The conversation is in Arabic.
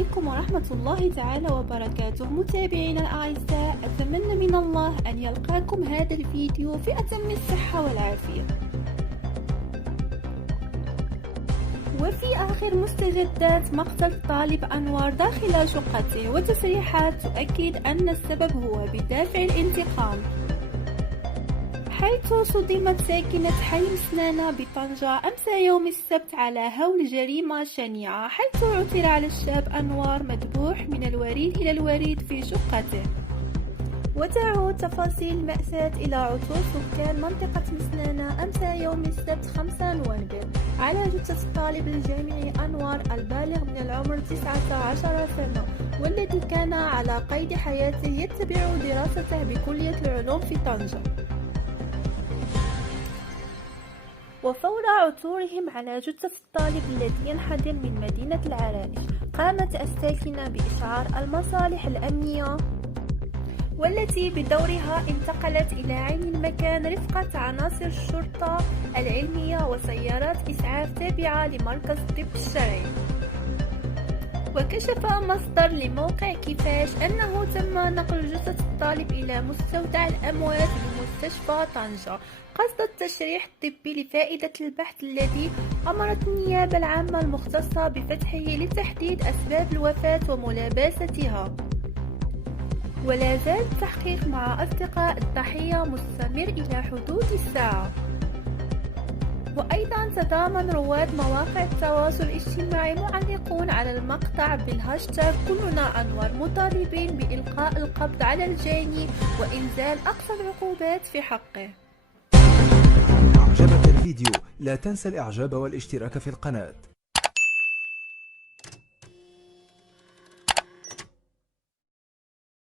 عليكم ورحمة الله تعالى وبركاته. متابعينا الأعزاء، أتمنى من الله أن يلقاكم هذا الفيديو في أتم الصحة والعافية. وفي آخر مستجدات مقتل طالب أنوار داخل شقته، وتصريحات تؤكد أن السبب هو بدافع الانتقام، حيث صدمت ساكنة حي مسنانة بطنجة أمس يوم السبت على هول جريمة شنيعة، حيث عثر على الشاب أنوار مذبوح من الوريد إلى الوريد في شقته. وتعود تفاصيل المأساة إلى عثور سكان منطقة مسنانة أمس يوم السبت 5 نوفمبر على جثة الطالب الجامعي أنوار البالغ من العمر 19 سنة، والذي كان على قيد حياته يتبع دراسته بكلية العلوم في طنجة. وفور عثورهم على جثة الطالب الذي ينحدر من مدينة العرائش، قامت الساكنة بإشعار المصالح الأمنية، والتي بدورها انتقلت إلى عين المكان رفقة عناصر الشرطة العلمية وسيارات إسعاف تابعة لمركز الطب الشرعي. وكشف مصدر لموقع كفاش أنه تم نقل جثة الطالب إلى مستودع الأموات بمستشفى طنجة قصد التشريح الطبي لفائدة البحث، الذي أمرت النيابة العامة المختصة بفتحه لتحديد أسباب الوفاة وملابستها. ولا زال التحقيق مع أصدقاء الضحية مستمر إلى حدود الساعة. وأيضا تضامن رواد مواقع التواصل الاجتماعي معلقون على المقطع بالهاشتاغ كلنا أنوار، مطالبين بإلقاء القبض على الجاني وإنزال أقصى العقوبات في حقه. أعجبك الفيديو؟ لا تنسى الإعجاب والاشتراك في القناة.